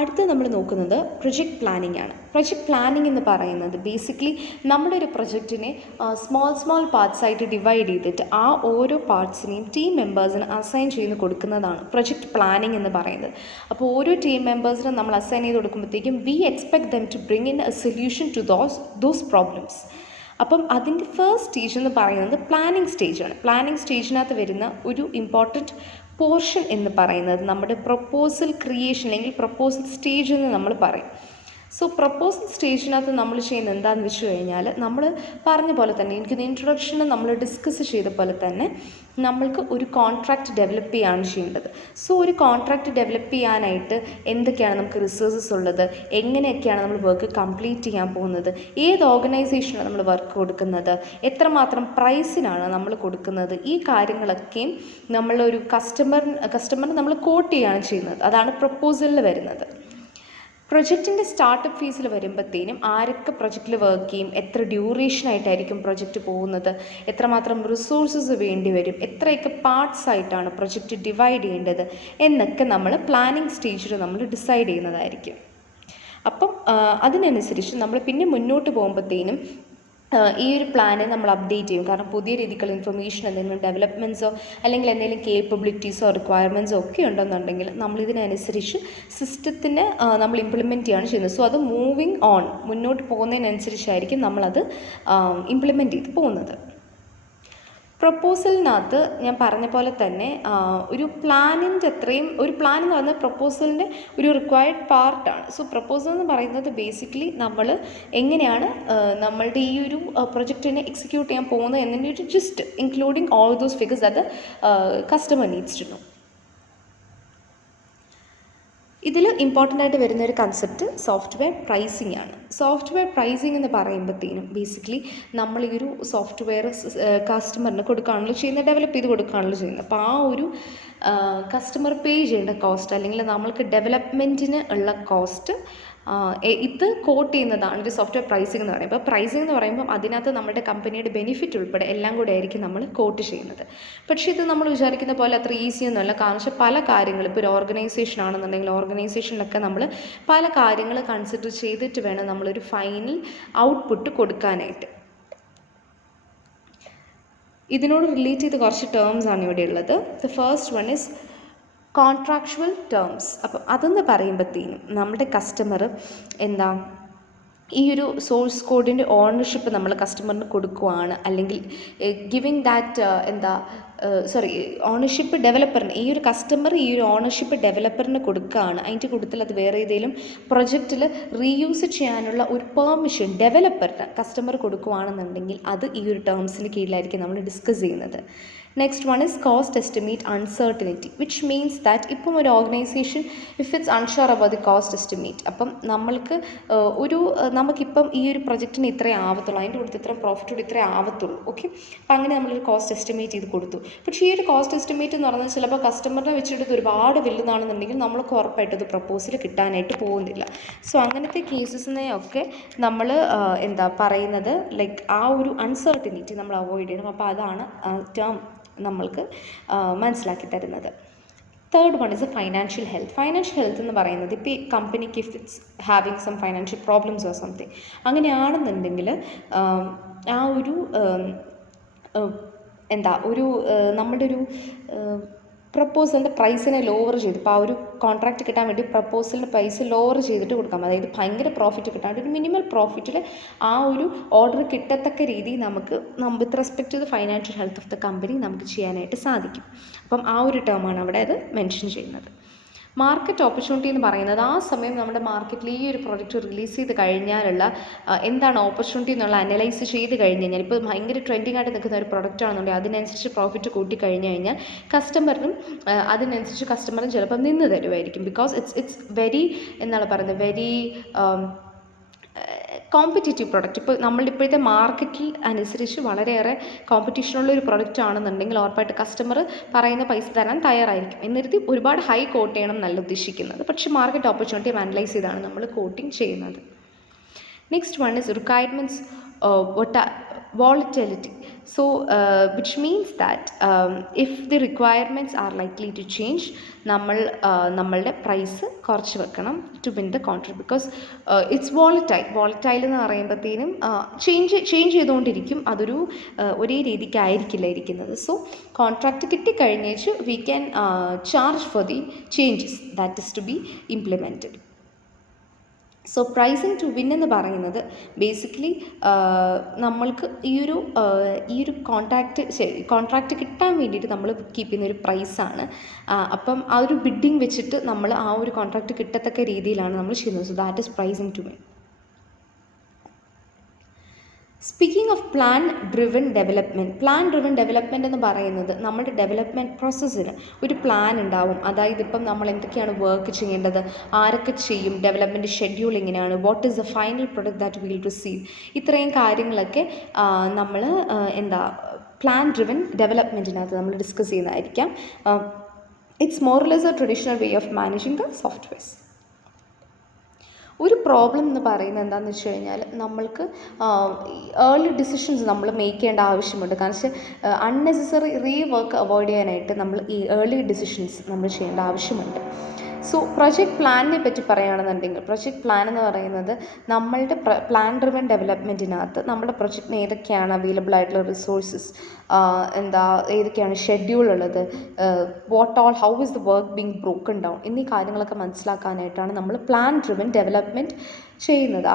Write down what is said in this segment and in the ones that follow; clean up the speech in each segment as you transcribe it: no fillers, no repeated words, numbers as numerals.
അടുത്ത് നമ്മൾ നോക്കുന്നത് പ്രൊജക്റ്റ് പ്ലാനിംഗ് ആണ്. പ്രൊജക്റ്റ് പ്ലാനിംഗ് എന്ന് പറയുന്നത് ബേസിക്കലി നമ്മുടെ ഒരു പ്രൊജക്റ്റിനെ സ്മോൾ പാർട്സ് ആയിട്ട് ഡിവൈഡ് ചെയ്തിട്ട് ആ ഓരോ പാർട്സിനെയും ടീം മെമ്പേഴ്സിന് അസൈൻ ചെയ്ത് കൊടുക്കുന്നതാണ് പ്രൊജക്റ്റ് പ്ലാനിംഗ് എന്ന് പറയുന്നത്. അപ്പോൾ ഓരോ ടീം മെമ്പേഴ്സിനും നമ്മൾ അസൈൻ ചെയ്ത് കൊടുക്കുമ്പോഴത്തേക്കും we expect them to bring in a solution to those problems. അപ്പം അതിൻ്റെ ഫസ്റ്റ് സ്റ്റേജ് എന്ന് പറയുന്നത് പ്ലാനിങ് സ്റ്റേജാണ്. പ്ലാനിങ് സ്റ്റേജിനകത്ത് വരുന്ന ഒരു ഇമ്പോർട്ടൻറ്റ് പോർഷൻ എന്ന് പറയുന്നത് നമ്മുടെ പ്രൊപ്പോസൽ ക്രിയേഷൻ അല്ലെങ്കിൽ പ്രൊപ്പോസൽ സ്റ്റേജ് എന്ന് നമ്മൾ പറയും. സോ പ്രൊപ്പോസൽ സ്റ്റേജിനകത്ത് നമ്മൾ ചെയ്യുന്നത് എന്താണെന്ന് വെച്ച് കഴിഞ്ഞാൽ, നമ്മൾ പറഞ്ഞ പോലെ തന്നെ എനിക്ക് ഇൻട്രൊഡക്ഷനിൽ നമ്മൾ ഡിസ്കസ് ചെയ്ത പോലെ തന്നെ നമ്മൾക്ക് ഒരു കോൺട്രാക്റ്റ് ഡെവലപ്പ് ചെയ്യുകയാണ് ചെയ്യേണ്ടത്. സോ ഒരു കോൺട്രാക്റ്റ് ഡെവലപ്പ് ചെയ്യാനായിട്ട് എന്തൊക്കെയാണ് നമുക്ക് റിസോഴ്സസ് ഉള്ളത്, എങ്ങനെയൊക്കെയാണ് നമ്മൾ വർക്ക് കംപ്ലീറ്റ് ചെയ്യാൻ പോകുന്നത്, ഏത് ഓർഗനൈസേഷനാണ് നമ്മൾ വർക്ക് കൊടുക്കുന്നത്, എത്രമാത്രം പ്രൈസിനാണ് നമ്മൾ കൊടുക്കുന്നത്, ഈ കാര്യങ്ങളൊക്കെയും നമ്മളൊരു കസ്റ്റമറിന് നമ്മൾ കോട്ട് ചെയ്യുകയാണ് ചെയ്യുന്നത്. അതാണ് പ്രൊപ്പോസലിൽ വരുന്നത്. പ്രൊജക്റ്റിൻ്റെ സ്റ്റാർട്ടപ്പ് ഫേസിൽ വരുമ്പോഴത്തേനും ആരൊക്കെ പ്രൊജക്റ്റിൽ വർക്ക് ചെയ്യും, എത്ര ഡ്യൂറേഷനായിട്ടായിരിക്കും പ്രൊജക്റ്റ് പോകുന്നത്, എത്രമാത്രം റിസോഴ്സസ് വേണ്ടി വരും, എത്രയൊക്കെ പാർട്സ് ആയിട്ടാണ് പ്രൊജക്റ്റ് ഡിവൈഡ് ചെയ്യേണ്ടത് എന്നൊക്കെ നമ്മൾ പ്ലാനിങ് സ്റ്റേജിൽ നമ്മൾ ഡിസൈഡ് ചെയ്യുന്നതായിരിക്കും. അപ്പം അതിനനുസരിച്ച് നമ്മൾ പിന്നെ മുന്നോട്ട് പോകുമ്പോഴത്തേനും ഈ ഒരു പ്ലാനെ നമ്മൾ അപ്ഡേറ്റ് ചെയ്യും. കാരണം പുതിയ രീതിക്കുള്ള ഇൻഫർമേഷൻ എന്തെങ്കിലും ഡെവലപ്മെൻറ്റ്സോ അല്ലെങ്കിൽ എന്തെങ്കിലും കേപ്പബിലിറ്റീസോ റിക്വയർമെൻറ്റ്സോ ഒക്കെ ഉണ്ടെന്നുണ്ടെങ്കിൽ നമ്മളിതിനനുസരിച്ച് സിസ്റ്റത്തിന് നമ്മൾ ഇംപ്ലിമെൻറ്റ് ചെയ്യുകയാണ് ചെയ്യുന്നത്. സോ അത് മൂവിങ് ഓൺ, മുന്നോട്ട് പോകുന്നതിനനുസരിച്ചായിരിക്കും നമ്മളത് ഇംപ്ലിമെൻറ്റ് ചെയ്ത് പോകുന്നത്. പ്രൊപ്പോസലിനകത്ത് ഞാൻ പറഞ്ഞ പോലെ തന്നെ ഒരു പ്ലാനിൻ്റെ അത്രയും ഒരു പ്ലാൻ എന്ന് പറയുന്നത് പ്രൊപ്പോസലിൻ്റെ ഒരു റിക്വയർഡ് പാർട്ടാണ്. സോ പ്രൊപ്പോസൽ എന്ന് പറയുന്നത് ബേസിക്കലി നമ്മൾ എങ്ങനെയാണ് നമ്മളുടെ ഈ ഒരു പ്രൊജക്റ്റിനെ എക്സിക്യൂട്ട് ചെയ്യാൻ പോകുന്നത് എന്നതിൻ്റെ ഒരു GIST including all those figures അത് കസ്റ്റമർ നീഡ്സ് ടു നോ. ഇതിൽ ഇമ്പോർട്ടൻ്റ് ആയിട്ട് വരുന്ന ഒരു കൺസെപ്റ്റ് സോഫ്റ്റ്വെയർ പ്രൈസിംഗ് ആണ്. സോഫ്റ്റ്വെയർ പ്രൈസിംഗ് എന്ന് പറയുമ്പോഴത്തേനും ബേസിക്കലി നമ്മൾ ഈ ഒരു സോഫ്റ്റ്വെയർ കസ്റ്റമറിന് കൊടുക്കുകയാണല്ലോ ചെയ്യുന്നത്, ഡെവലപ്പ് ചെയ്ത് കൊടുക്കുകയാണല്ലോ ചെയ്യുന്നത്. അപ്പോൾ ആ ഒരു കസ്റ്റമർ പേ ചെയ്യേണ്ട കോസ്റ്റ് അല്ലെങ്കിൽ നമ്മൾക്ക് ഡെവലപ്മെൻറ്റിന് ഉള്ള കോസ്റ്റ് ഇത് കോട്ട് ചെയ്യുന്നതാണ് ഒരു സോഫ്റ്റ്വെയർ പ്രൈസിംഗ് എന്ന് പറയുമ്പോൾ. പ്രൈസിംഗ് എന്ന് പറയുമ്പോൾ അതിനകത്ത് നമ്മുടെ കമ്പനിയുടെ ബെനിഫിറ്റ് ഉൾപ്പെടെ എല്ലാം കൂടെ ആയിരിക്കും നമ്മൾ കോട്ട് ചെയ്യുന്നത്. പക്ഷേ ഇത് നമ്മൾ വിചാരിക്കുന്ന പോലെ അത്ര ഈസി ഒന്നുമല്ല. കാരണം വെച്ചാൽ പല കാര്യങ്ങൾ, ഇപ്പോൾ ഒരു ഓർഗനൈസേഷൻ ആണെന്നുണ്ടെങ്കിൽ ഓർഗനൈസേഷനിലൊക്കെ നമ്മൾ പല കാര്യങ്ങൾ കൺസിഡർ ചെയ്തിട്ട് വേണം നമ്മളൊരു ഫൈനൽ ഔട്ട്പുട്ട് കൊടുക്കാനായിട്ട്. ഇതിനോട് റിലേറ്റ് ചെയ്ത് കുറച്ച് ടേംസ് ആണ് ഇവിടെ ഉള്ളത്. The first one is contractual terms. അപ്പം അതെന്ന് പറയുമ്പോഴത്തേനും നമ്മുടെ കസ്റ്റമർ എന്താ ഈ ഒരു സോഴ്സ് കോഡിൻ്റെ ഓണർഷിപ്പ് നമ്മൾ കസ്റ്റമറിന് കൊടുക്കുകയാണ്, അല്ലെങ്കിൽ ഗിവിങ് ദാറ്റ് ഓണർഷിപ്പ് ഡെവലപ്പറിന്, ഈ ഒരു കസ്റ്റമർ ഈ ഒരു ഓണർഷിപ്പ് ഡെവലപ്പറിന് കൊടുക്കുകയാണ്. അതിൻ്റെ കൂട്ടത്തിൽ അത് വേറെ ഏതെങ്കിലും പ്രൊജക്റ്റിൽ റീയൂസ് ചെയ്യാനുള്ള ഒരു പെർമിഷൻ ഡെവലപ്പറിന് കസ്റ്റമർ കൊടുക്കുകയാണെന്നുണ്ടെങ്കിൽ അത് ഈ ഒരു ടേംസിന് കീഴിലായിരിക്കും നമ്മൾ ഡിസ്കസ് ചെയ്യുന്നത്. Next one is cost estimate uncertainty, which means that ഇപ്പം ഒരു organisation if it's unsure about the cost estimate, അപ്പം നമുക്കിപ്പം ഈ ഒരു പ്രൊജക്റ്റിന് ഇത്രേ ആവത്തുള്ളൂ, അതിൻ്റെ കൊടുത്ത് ഇത്ര പ്രോഫിറ്റ് കൂടി ഇത്രേ ആവത്തുള്ളൂ. ഓക്കെ, അപ്പം അങ്ങനെ നമ്മളൊരു കോസ്റ്റ് എസ്റ്റിമേറ്റ് ചെയ്ത് കൊടുത്തു. പക്ഷേ ഈ ഒരു കോസ്റ്റ് എസ്റ്റിമേറ്റ് എന്ന് പറയുന്നത് ചിലപ്പോൾ കസ്റ്റമറിനെ വെച്ചിട്ട് ഒരുപാട് വലുതാണെന്നുണ്ടെങ്കിൽ നമ്മൾക്ക് ഉറപ്പായിട്ട് അത് പ്രപ്പോസൽ കിട്ടാനായിട്ട് പോകുന്നില്ല. സോ അങ്ങനത്തെ കേസസിനെയൊക്കെ നമ്മൾ പറയുന്നത് ലൈക്ക് ആ ഒരു അൺസർട്ടനിറ്റി നമ്മൾ അവോയ്ഡ് ചെയ്യണം. അപ്പോൾ അതാണ് ടേം നമ്മൾക്ക് മനസ്സിലാക്കി തരുന്നത്. Third one is a financial health. Financial health എന്ന് പറയുന്നത് ഇപ്പോൾ ഈ കമ്പനിക്ക് if it's having some financial problems or something അങ്ങനെയാണെന്നുണ്ടെങ്കിൽ ആ ഒരു നമ്മുടെ ഒരു പ്രപ്പോസലിൻ്റെ പ്രൈസിനെ ലോവർ ചെയ്ത്, ഇപ്പോൾ ആ ഒരു കോൺട്രാക്റ്റ് കിട്ടാൻ വേണ്ടി പ്രപ്പോസലിൻ്റെ പ്രൈസ് ലോവർ ചെയ്തിട്ട് കൊടുക്കാം. അതായത് ഭയങ്കര പ്രോഫിറ്റ് കിട്ടാണ്ട് ഒരു മിനിമൽ പ്രോഫിറ്റിൽ ആ ഒരു ഓർഡർ കിട്ടത്തക്ക രീതിയിൽ നമുക്ക് with respect to the financial health of the company നമുക്ക് ചെയ്യാനായിട്ട് സാധിക്കും. അപ്പം ആ ഒരു ടേമാണ് അവിടെ അത് മെൻഷൻ ചെയ്യുന്നത്. മാർക്കറ്റ് ഓപ്പർച്യൂണിറ്റി എന്ന് പറയുന്നത് ആ സമയം നമ്മുടെ മാർക്കറ്റിൽ ഈ ഒരു പ്രോഡക്റ്റ് റിലീസ് ചെയ്ത് കഴിഞ്ഞാലുള്ള എന്താണ് ഓപ്പർച്യൂണിറ്റി എന്നുള്ള അനലൈസ് ചെയ്ത് കഴിഞ്ഞ് കഴിഞ്ഞാൽ, ഇപ്പോൾ ഭയങ്കര ട്രെൻഡിങ് ആയിട്ട് നിൽക്കുന്ന ഒരു പ്രൊഡക്റ്റ് ആണെന്നുണ്ടെങ്കിൽ അതിനനുസരിച്ച് പ്രോഫിറ്റ് കൂട്ടി കഴിഞ്ഞ് കഴിഞ്ഞാൽ അതിനനുസരിച്ച് കസ്റ്റമറും ചിലപ്പോൾ നിന്ന് തരുമായിരിക്കും. ബിക്കോസ് ഇറ്റ്സ് വെരി എന്താണ് പറയുന്നത് വെരി കോമ്പറ്റീറ്റീവ് പ്രൊഡക്റ്റ്. ഇപ്പോൾ നമ്മളുടെ ഇപ്പോഴത്തെ മാർക്കറ്റിൽ അനുസരിച്ച് വളരെയേറെ കോമ്പറ്റീഷനുള്ള ഒരു പ്രൊഡക്റ്റ് ആണെന്നുണ്ടെങ്കിൽ ഉറപ്പായിട്ട് കസ്റ്റമർ പറയുന്ന പൈസ തരാൻ തയ്യാറായിരിക്കും. എന്നിരുത്തി ഒരുപാട് ഹൈ കോട്ട് ചെയ്യണം എന്നല്ല ഉദ്ദേശിക്കുന്നത്, പക്ഷേ മാർക്കറ്റ് ഓപ്പർച്യൂണിറ്റി അനലൈസ് ചെയ്താണ് നമ്മൾ കോട്ടിങ് ചെയ്യുന്നത്. Next one is requirements volatility. So which means that if the requirements are likely to change, നമ്മളുടെ പ്രൈസ് കുറച്ച് വെക്കണം to win the contract. Because it's volatile എന്ന് പറയുമ്പോഴത്തേനും ചേഞ്ച് ചെയ്തുകൊണ്ടിരിക്കും. അതൊരു ഒരേ രീതിക്കായിരിക്കില്ല ഇരിക്കുന്നത്. സോ കോൺട്രാക്റ്റ് കിട്ടിക്കഴിഞ്ഞേച്ച് we can charge for the changes that is to be implemented. So pricing to win എന്ന് പറയുന്നത് ബേസിക്കലി നമ്മൾക്ക് ഈ ഒരു കോൺട്രാക്റ്റ് കിട്ടാൻ വേണ്ടിയിട്ട് നമ്മൾ കീപ്പ് ചെയ്യുന്ന ഒരു പ്രൈസാണ്. അപ്പം ആ ഒരു ബിഡിങ് വെച്ചിട്ട് നമ്മൾ ആ ഒരു കോൺട്രാക്റ്റ് കിട്ടത്തക്ക രീതിയിലാണ് നമ്മൾ ചെയ്യുന്നത്. So that is pricing to win. Speaking of plan driven development എന്ന് പറയുന്നത് നമ്മുടെ ഡെവലപ്മെൻറ്റ് പ്രോസസ്സിന് ഒരു പ്ലാൻ ഉണ്ടാവും. അതായത് ഇപ്പം നമ്മൾ എന്തൊക്കെയാണ് വർക്ക് ചെയ്യേണ്ടത്, ആരൊക്കെ ചെയ്യും, ഡെവലപ്മെൻറ്റ് ഷെഡ്യൂൾ എങ്ങനെയാണ്, what is the final product that will receive, ഇത്രയും കാര്യങ്ങളൊക്കെ നമ്മൾ പ്ലാൻ ഡ്രിവൻ ഡെവലപ്മെൻറ്റിനകത്ത് നമ്മൾ ഡിസ്കസ് ചെയ്യുന്നതായിരിക്കാം. It's more less a traditional way of managing the softwares. ഒരു പ്രോബ്ലം എന്ന് പറയുന്നത് എന്താണെന്ന് വെച്ച് കഴിഞ്ഞാൽ നമ്മൾക്ക് ഏർലി ഡിസിഷൻസ് നമ്മൾ മേക്ക് ചെയ്യേണ്ട ആവശ്യമുണ്ട്. കാരണം വെച്ചാൽ അൺനെസസറി റീവർക്ക് അവോയ്ഡ് ചെയ്യാനായിട്ട് നമ്മൾ ഈ ഏർലി ഡിസിഷൻസ് നമ്മൾ ചെയ്യേണ്ട ആവശ്യമുണ്ട്. സോ പ്രൊജക്റ്റ് പ്ലാനിനെ പറ്റി പറയുകയാണെന്നുണ്ടെങ്കിൽ, പ്രൊജക്റ്റ് പ്ലാൻ എന്ന് പറയുന്നത് നമ്മളുടെ പ്ലാൻ ഡ്രിവൻ ഡെവലപ്മെൻറ്റിനകത്ത് നമ്മുടെ പ്രൊജക്റ്റിന് ഏതൊക്കെയാണ് അവൈലബിൾ ആയിട്ടുള്ള റിസോഴ്സസ്, ഏതൊക്കെയാണ് ഷെഡ്യൂൾ ഉള്ളത്, how is the work being broken down എന്നീ കാര്യങ്ങളൊക്കെ മനസ്സിലാക്കാനായിട്ടാണ് നമ്മൾ പ്ലാൻ ഡ്രിവൻ ഡെവലപ്മെൻറ്റ് ചെയ്യുന്നത്.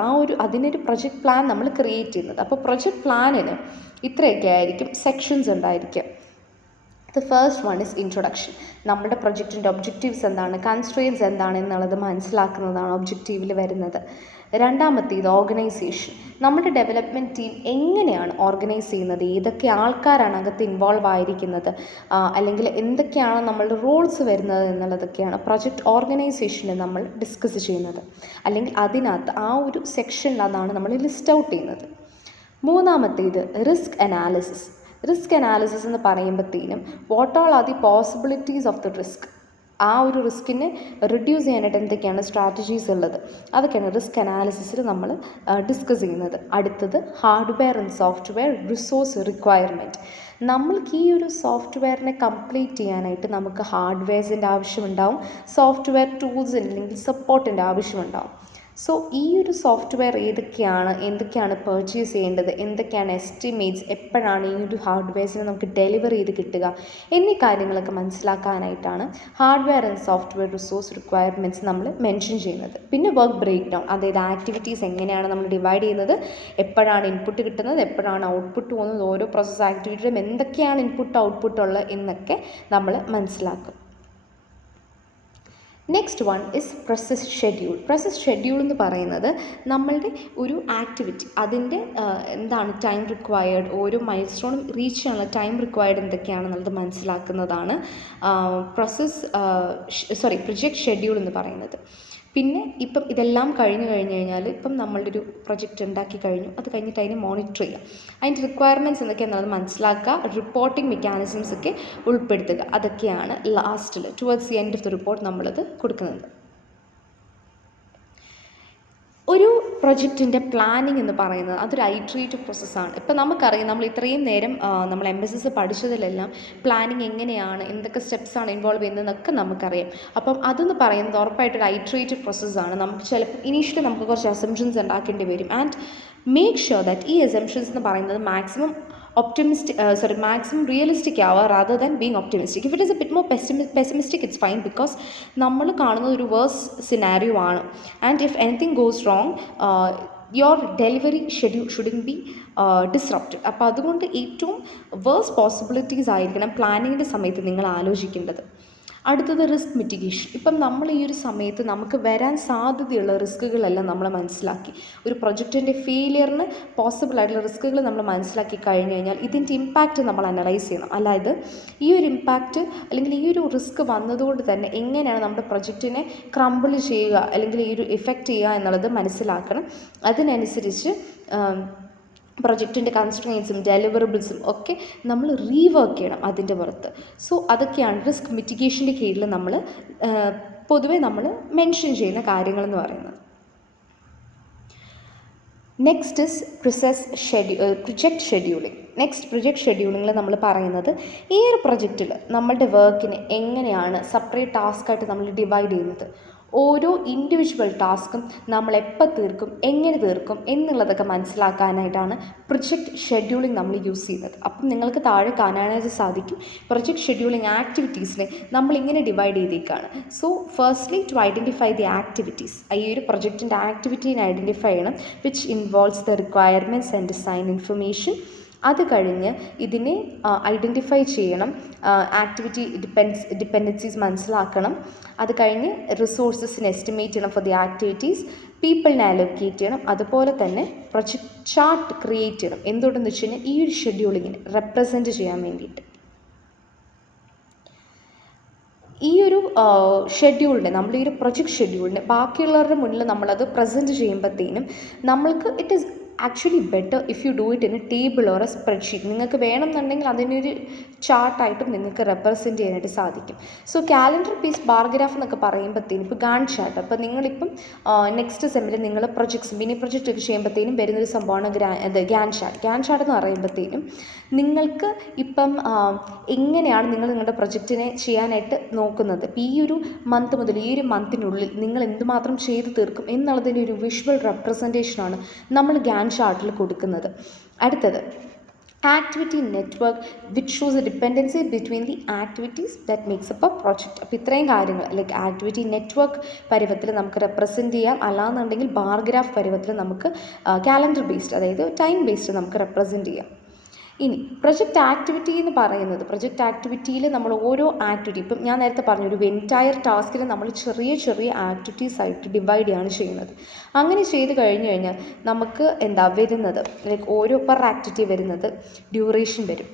അതിനൊരു പ്രൊജക്റ്റ് പ്ലാൻ നമ്മൾ ക്രിയേറ്റ് ചെയ്യുന്നത്. അപ്പോൾ പ്രൊജക്റ്റ് പ്ലാനിന് ഇത്രയൊക്കെ ആയിരിക്കും സെക്ഷൻസ് ഉണ്ടായിരിക്കുക. The first one is introduction. നമ്മുടെ പ്രൊജക്റ്റിൻ്റെ ഒബ്ജക്റ്റീവ്സ് എന്താണ്, കൺസ്ട്രെയിൻസ് എന്താണ് എന്നുള്ളത് മനസ്സിലാക്കുന്നതാണ് ഒബ്ജക്റ്റീവിൽ വരുന്നത്. രണ്ടാമത്തേത് ഓർഗനൈസേഷൻ. നമ്മുടെ ഡെവലപ്മെൻറ്റ് ടീം എങ്ങനെയാണ് ഓർഗനൈസ് ചെയ്യുന്നത്, ഏതൊക്കെ ആൾക്കാരാണ് അകത്ത് ഇൻവോൾവ് ആയിരിക്കുന്നത്, അല്ലെങ്കിൽ എന്തൊക്കെയാണ് നമ്മളുടെ റോൾസ് വരുന്നത് എന്നുള്ളതൊക്കെയാണ് പ്രൊജക്റ്റ് ഓർഗനൈസേഷനിൽ നമ്മൾ ഡിസ്കസ് ചെയ്യുന്നത്. അല്ലെങ്കിൽ അതിനകത്ത് ആ ഒരു സെക്ഷനിൽ അതാണ് നമ്മൾ ലിസ്റ്റ് ഔട്ട് ചെയ്യുന്നത്. മൂന്നാമത്തേത് റിസ്ക് അനാലിസിസ്. റിസ്ക് അനാലിസിസ് എന്ന് പറയുമ്പോഴത്തേനും what all are the possibilities of the risk, ആ ഒരു റിസ്കിനെ റിഡ്യൂസ് ചെയ്യാനായിട്ട് എന്തൊക്കെയാണ് സ്ട്രാറ്റജീസ് ഉള്ളത്, അതൊക്കെയാണ് റിസ്ക് അനാലിസിസിൽ നമ്മൾ ഡിസ്കസ് ചെയ്യുന്നത്. അടുത്തത് hardware and software resource requirement. നമ്മൾക്ക് ഈ ഒരു സോഫ്റ്റ്വെയറിനെ കംപ്ലീറ്റ് ചെയ്യാനായിട്ട് നമുക്ക് ഹാർഡ്വെയർസിൻ്റെ ആവശ്യമുണ്ടാവും, സോഫ്റ്റ്വെയർ ടൂൾസ് അല്ലെങ്കിൽ സപ്പോർട്ടിൻ്റെ ആവശ്യമുണ്ടാവും. സോ ഈ ഒരു സോഫ്റ്റ്വെയർ എന്തൊക്കെയാണ് പർച്ചേസ് ചെയ്യേണ്ടത്, എന്തൊക്കെയാണ് എസ്റ്റിമേറ്റ്സ്, എപ്പോഴാണ് ഈ ഒരു ഹാർഡ്വെയർസിനെ നമുക്ക് ഡെലിവർ ചെയ്ത് കിട്ടുക എന്നീ കാര്യങ്ങളൊക്കെ മനസ്സിലാക്കാനായിട്ടാണ് hardware and software resource requirements നമ്മൾ മെൻഷൻ ചെയ്യുന്നത്. പിന്നെ വർക്ക് ബ്രേക്ക് ഡൗൺ, അതായത് ആക്ടിവിറ്റീസ് എങ്ങനെയാണ് നമ്മൾ ഡിവൈഡ് ചെയ്യുന്നത്, എപ്പോഴാണ് ഇൻപുട്ട് കിട്ടുന്നത്, എപ്പോഴാണ് ഔട്ട്പുട്ട് പോകുന്നത്, ഓരോ പ്രോസസ് ആക്ടിവിറ്റിയിലും എന്തൊക്കെയാണ് ഇൻപുട്ട് ഔട്ട്പുട്ട് ഉള്ളത് എന്നൊക്കെ നമ്മൾ മനസ്സിലാക്കും. Next one is process schedule. Process schedule എന്ന് പറയുന്നത് നമ്മളുടെ ഒരു ആക്ടിവിറ്റി അതിൻ്റെ ടൈം റിക്വയർഡ്, ഓരോ മൈൽ സ്റ്റോണും റീച്ച് ചെയ്യാനുള്ള ടൈം റിക്വയർഡ് എന്തൊക്കെയാണെന്നുള്ളത് മനസ്സിലാക്കുന്നതാണ് പ്രൊജക്റ്റ് ഷെഡ്യൂൾ എന്ന് പറയുന്നത്. പിന്നെ ഇപ്പം ഇതെല്ലാം കഴിഞ്ഞ് കഴിഞ്ഞാൽ ഇപ്പം നമ്മളുടെ ഒരു പ്രൊജക്റ്റ് ഉണ്ടാക്കി കഴിഞ്ഞു, അത് കഴിഞ്ഞിട്ട് അതിനെ മോണിറ്റർ ചെയ്യുക, അതിൻ്റെ റിക്വയർമെൻറ്റ്സ് എന്തൊക്കെയാണെന്നുള്ളത് മനസ്സിലാക്കുക, റിപ്പോർട്ടിംഗ് മെക്കാനിസംസ് ഒക്കെ ഉൾപ്പെടുത്തുക. അതൊക്കെയാണ് ലാസ്റ്റിൽ towards the end of the report നമ്മളത് കൊടുക്കുന്നത്. ഒരു പ്രൊജക്റ്റിൻ്റെ പ്ലാനിങ് എന്ന് പറയുന്നത് അതൊരു ഐട്രേറ്റീവ് പ്രോസസ്സാണ്. ഇപ്പം നമുക്കറിയാം, നമ്മൾ ഇത്രയും നേരം നമ്മൾ MSS പഠിച്ചതിലെല്ലാം പ്ലാനിങ് എങ്ങനെയാണ്, എന്തൊക്കെ സ്റ്റെപ്സാണ് ഇൻവോൾവ് ചെയ്യുന്നതെന്നൊക്കെ നമുക്കറിയാം. അപ്പം അതെന്ന് പറയുന്നത് ഉറപ്പായിട്ടൊരു ഐട്രേറ്റീവ് പ്രോസസ്സാണ്. നമുക്ക് ചിലപ്പോൾ ഇനീഷ്യലി നമുക്ക് കുറച്ച് അസംഷൻസ് ഉണ്ടാക്കേണ്ടി വരും. ആൻഡ് മേക്ക് ഷുവർ ദാറ്റ് ഈ അസംഷൻസ് എന്ന് പറയുന്നത് മാക്സിമം maximum realistic ആവുക rather than being optimistic. If it is a bit more pessimistic, it's fine, because നമ്മൾ കാണുന്നത് ഒരു വേഴ്സ് സിനാരിയോ ആണ്. And if anything goes wrong, your delivery schedule shouldn't B disrupted. അപ്പോൾ അതുകൊണ്ട് ഏറ്റവും വേഴ്സ് പോസിബിലിറ്റീസ് ആയിരിക്കണം പ്ലാനിങ്ങിൻ്റെ സമയത്ത് നിങ്ങൾ ആലോചിക്കേണ്ടത്. അടുത്തത് റിസ്ക് മിറ്റിഗേഷൻ. ഇപ്പം നമ്മൾ ഈ ഒരു സമയത്ത് നമുക്ക് വരാൻ സാധ്യതയുള്ള റിസ്കുകളെല്ലാം നമ്മൾ മനസ്സിലാക്കി, ഒരു പ്രൊജക്റ്റിൻ്റെ ഫെയിലിയറിന് പോസിബിളായിട്ടുള്ള റിസ്കുകൾ നമ്മൾ മനസ്സിലാക്കി കഴിഞ്ഞ് കഴിഞ്ഞാൽ ഇതിൻ്റെ ഇമ്പാക്റ്റ് നമ്മൾ അനലൈസ് ചെയ്യണം. അതായത് ഈ ഒരു ഇമ്പാക്റ്റ് അല്ലെങ്കിൽ ഈ ഒരു റിസ്ക് വന്നതുകൊണ്ട് തന്നെ എങ്ങനെയാണ് നമ്മുടെ പ്രൊജക്റ്റിനെ ക്രംബിൾ ചെയ്യുക അല്ലെങ്കിൽ ഈ ഒരു ഇഫക്റ്റ് ചെയ്യുക എന്നുള്ളത് മനസ്സിലാക്കണം. അതിനനുസരിച്ച് പ്രൊജക്റ്റിൻ്റെ കൺസ്ട്രെയിൻസും ഡെലിവറബിൾസും ഒക്കെ നമ്മൾ റീവർക്ക് ചെയ്യണം അതിൻ്റെ പുറത്ത്. സോ അതൊക്കെയാണ് റിസ്ക് മിറ്റിഗേഷൻ്റെ കീഴിൽ നമ്മൾ പൊതുവെ നമ്മൾ മെൻഷൻ ചെയ്യുന്ന കാര്യങ്ങളെന്ന് പറയുന്നത്. Next is project scheduling. Next project ഷെഡ്യൂളിങ്ങിൽ നമ്മൾ പറയുന്നത് ഈ ഒരു പ്രൊജക്റ്റിൽ നമ്മളുടെ വർക്കിനെ എങ്ങനെയാണ് സെപ്പറേറ്റ് ടാസ്ക്കായിട്ട് നമ്മൾ ഡിവൈഡ് ചെയ്യുന്നത്, ഓരോ ഇൻഡിവിജ്വൽ ടാസ്കും നമ്മൾ എപ്പോൾ തീർക്കും, എങ്ങനെ തീർക്കും എന്നുള്ളതൊക്കെ മനസ്സിലാക്കാനായിട്ടാണ് പ്രൊജക്റ്റ് ഷെഡ്യൂളിംഗ് നമ്മൾ യൂസ് ചെയ്യുന്നത്. അപ്പം നിങ്ങൾക്ക് താഴെ കാണാനായിട്ട് സാധിക്കും പ്രൊജക്റ്റ് ഷെഡ്യൂളിംഗ് ആക്ടിവിറ്റീസിനെ നമ്മളിങ്ങനെ ഡിവൈഡ് ചെയ്തേക്കാണ്. So firstly to identify the activities, ഈ ഒരു പ്രൊജക്റ്റിൻ്റെ ആക്ടിവിറ്റീനെ ഐഡൻറ്റിഫൈ ചെയ്യണം, which involves the requirements and design information. അത് കഴിഞ്ഞ് ഇതിനെ ഐഡൻറ്റിഫൈ ചെയ്യണം, ആക്ടിവിറ്റി ഡിപ്പെൻഡൻസീസ് മനസ്സിലാക്കണം. അത് കഴിഞ്ഞ് റിസോഴ്സസിന് എസ്റ്റിമേറ്റ് ചെയ്യണം ഫോർ ദി ആക്ടിവിറ്റീസ്, പീപ്പിളിനെ അലോക്കേറ്റ് ചെയ്യണം. അതുപോലെ തന്നെ പ്രൊജക്റ്റ് ചാർട്ട് ക്രിയേറ്റ് ചെയ്യണം. എന്തുകൊണ്ടെന്ന് വെച്ച് കഴിഞ്ഞാൽ ഈ ഒരു ഷെഡ്യൂളിങ്ങിനെ റെപ്രസെൻറ്റ് ചെയ്യാൻ വേണ്ടിയിട്ട്. ഈ ഒരു ഷെഡ്യൂളിനെ, നമ്മുടെ ഈ ഒരു പ്രൊജക്റ്റ് ഷെഡ്യൂളിനെ ബാക്കിയുള്ളവരുടെ മുന്നിൽ നമ്മളത് പ്രസൻറ്റ് ചെയ്യുമ്പോഴത്തേനും നമ്മൾക്ക് it is actually better if you do it in A table or A spreadsheet. നിങ്ങൾക്ക് വേണമെന്നുണ്ടെങ്കിൽ അതിനൊരു ചാർട്ടായിട്ടും നിങ്ങൾക്ക് റെപ്രസെൻറ്റ് ചെയ്യാനായിട്ട് സാധിക്കും. സോ കാലണ്ടർ പീസ് ബാർഗ്രാഫ് എന്നൊക്കെ പറയുമ്പോഴത്തേനും ഇപ്പോൾ ഗാൻ ചാർട്ട്, അപ്പോൾ നിങ്ങളിപ്പം നെക്സ്റ്റ് സെമ്മിൽ നിങ്ങൾ പ്രൊജക്ട്സ് മിനി പ്രൊജക്റ്റ് ഒക്കെ ചെയ്യുമ്പോഴത്തേനും വരുന്നൊരു സംഭവമാണ് ഗാൻ ചാർട്ട്. ഗാൻ ചാർട്ട് എന്ന് പറയുമ്പോഴത്തേനും നിങ്ങൾക്ക് ഇപ്പം എങ്ങനെയാണ് നിങ്ങൾ നിങ്ങളുടെ പ്രൊജക്റ്റിനെ ചെയ്യാനായിട്ട് നോക്കുന്നത്, ഇപ്പോൾ ഈ ഒരു മന്ത് മുതൽ ഈ ഒരു മന്തിനുള്ളിൽ നിങ്ങൾ എന്തുമാത്രം ചെയ്ത് തീർക്കും എന്നുള്ളതിൻ്റെ ഒരു വിഷ്വൽ റെപ്രസെൻറ്റേഷനാണ് നമ്മൾ ഗാൻ ചാർട്ടിൽ കൊടുക്കുന്നത്. അടുത്തത് activity network which shows A dependency between the activities that makes up A project. അപ്പോൾ ഇത്രയും കാര്യങ്ങൾ ലൈക്ക് ആക്ടിവിറ്റി നെറ്റ്വർക്ക് പരുവത്തിൽ നമുക്ക് റെപ്രസെൻറ്റ് ചെയ്യാം, അല്ലാന്നുണ്ടെങ്കിൽ ബാർഗ്രാഫ് പരുവത്തിൽ നമുക്ക് കാലണ്ടർ ബേസ്ഡ്, അതായത് ടൈം ബേസ്ഡ് നമുക്ക് റെപ്രസെൻറ്റ് ചെയ്യാം. ഇനി പ്രൊജക്റ്റ് ആക്ടിവിറ്റി എന്ന് പറയുന്നത്, പ്രൊജക്റ്റ് ആക്ടിവിറ്റിയിൽ നമ്മൾ ഓരോ ആക്ടിവിറ്റി, ഇപ്പം ഞാൻ നേരത്തെ പറഞ്ഞു ഒരു എൻറ്റയർ ടാസ്കിൽ നമ്മൾ ചെറിയ ചെറിയ ആക്ടിവിറ്റീസ് ആയിട്ട് ഡിവൈഡ് ആണ് ചെയ്യുന്നത്. അങ്ങനെ ചെയ്ത് കഴിഞ്ഞ് കഴിഞ്ഞാൽ നമുക്ക് വരുന്നത് ലൈക്ക് ഓരോ പെർ ആക്ടിവിറ്റി വരുന്നത് ഡ്യൂറേഷൻ വരും,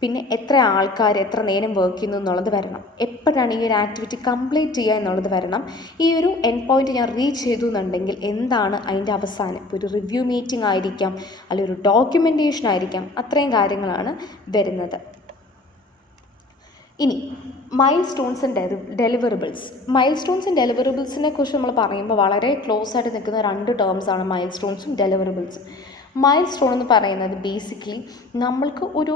പിന്നെ എത്ര ആൾക്കാർ എത്ര നേരം വർക്ക് ചെയ്യുന്നു എന്നുള്ളത് വരണം, എപ്പോഴാണ് ഈ ഒരു ആക്ടിവിറ്റി കംപ്ലീറ്റ് ചെയ്യുക എന്നുള്ളത് വരണം, ഈ ഒരു എൻഡ് പോയിന്റ് ഞാൻ റീച്ച് ചെയ്തു എന്നുണ്ടെങ്കിൽ എന്താണ് അതിൻ്റെ അവസാനം, ഇപ്പോൾ ഒരു റിവ്യൂ മീറ്റിംഗ് ആയിരിക്കാം, അല്ലെങ്കിൽ ഒരു ഡോക്യുമെൻറ്റേഷൻ ആയിരിക്കാം, അത്രയും കാര്യങ്ങളാണ് വരുന്നത്. ഇനി milestones and deliverables. Milestones and ഡെലിവറബിൾസിനെ കുറിച്ച് നമ്മൾ പറയുമ്പോൾ വളരെ ക്ലോസ് ആയിട്ട് നിൽക്കുന്ന രണ്ട് ടേംസാണ് മൈൽ സ്റ്റോൺസും ഡെലിവറബിൾസും. മൈൽ സ്റ്റോൺ എന്ന് പറയുന്നത് ബേസിക്കലി നമ്മൾക്ക് ഒരു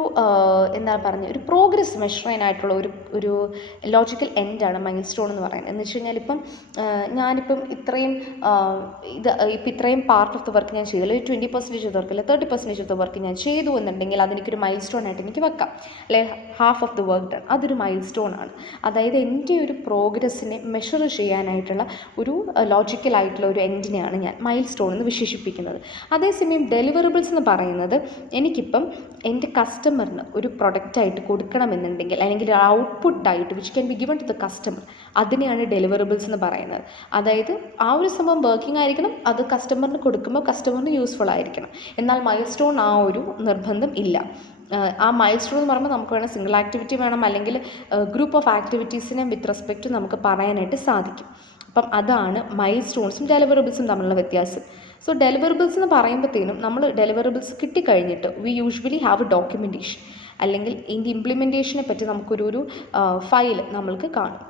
ഒരു പ്രോഗ്രസ് മെഷർ ചെയ്യാനായിട്ടുള്ള ഒരു ലോജിക്കൽ എൻഡാണ് മൈൽ സ്റ്റോൺ എന്ന് പറയുന്നത്. എന്ന് വെച്ച് കഴിഞ്ഞാൽ ഇപ്പം ഞാനിപ്പം ഇത്രയും പാർട്ട് ഓഫ് ദ വർക്ക് ഞാൻ ചെയ്തു, അല്ലെങ്കിൽ 20% ഓഫ് ദ വർക്ക്, അല്ലെങ്കിൽ 30% ഓഫ് ദ വർക്ക് ഞാൻ ചെയ്തു എന്നുണ്ടെങ്കിൽ അതെനിക്കൊരു മൈൽ സ്റ്റോൺ ആയിട്ട് എനിക്ക് വെക്കാം, അല്ലെങ്കിൽ half of the work done, അതൊരു മൈൽ സ്റ്റോൺ ആണ്. അതായത് എൻ്റെ ഒരു പ്രോഗ്രസ്സിനെ മെഷർ ചെയ്യാനായിട്ടുള്ള ഒരു ലോജിക്കലായിട്ടുള്ള ഒരു എൻഡിനെയാണ് ഞാൻ മൈൽ സ്റ്റോൺ എന്ന് വിശേഷിപ്പിക്കുന്നത്. അതേസമയം ഡെലിവറബിൾസ് എന്ന് പറയുന്നത് എനിക്കിപ്പം എൻ്റെ കസ്റ്റമറിന് ഒരു പ്രൊഡക്റ്റായിട്ട് കൊടുക്കണമെന്നുണ്ടെങ്കിൽ, അല്ലെങ്കിൽ ഒരു ഔട്ട്പുട്ടായിട്ട് which can be given to the customer, അതിനെയാണ് ഡെലിവറബിൾസ് എന്ന് പറയുന്നത്. അതായത് ആ ഒരു സംഭവം വർക്കിംഗ് ആയിരിക്കണം, അത് കസ്റ്റമറിന് കൊടുക്കുമ്പോൾ കസ്റ്റമറിന് യൂസ്ഫുൾ ആയിരിക്കണം. എന്നാൽ മൈൽ സ്റ്റോൺ ആ ഒരു നിർബന്ധം ഇല്ല. ആ മൈൽ സ്റ്റോൺ എന്ന് പറയുമ്പോൾ നമുക്ക് വേണം സിംഗിൾ ആക്ടിവിറ്റി വേണം, അല്ലെങ്കിൽ ഗ്രൂപ്പ് ഓഫ് ആക്ടിവിറ്റീസിനെ വിത്ത് റെസ്പെക്റ്റ് നമുക്ക് പറയാനായിട്ട് സാധിക്കും. അപ്പം അതാണ് മൈൽ സ്റ്റോൺസും ഡെലിവറബിൾസും തമ്മിലുള്ള വ്യത്യാസം. സോ ഡെലിവറബിൾസ് എന്ന് പറയുമ്പോഴത്തേനും നമ്മൾ ഡെലിവറബിൾസ് കിട്ടിക്കഴിഞ്ഞിട്ട് we usually have a documentation, അല്ലെങ്കിൽ ഇതിൻ്റെ ഇംപ്ലിമെൻറ്റേഷനെ പറ്റി നമുക്കൊരു ഫയൽ നമ്മൾക്ക് കാണും.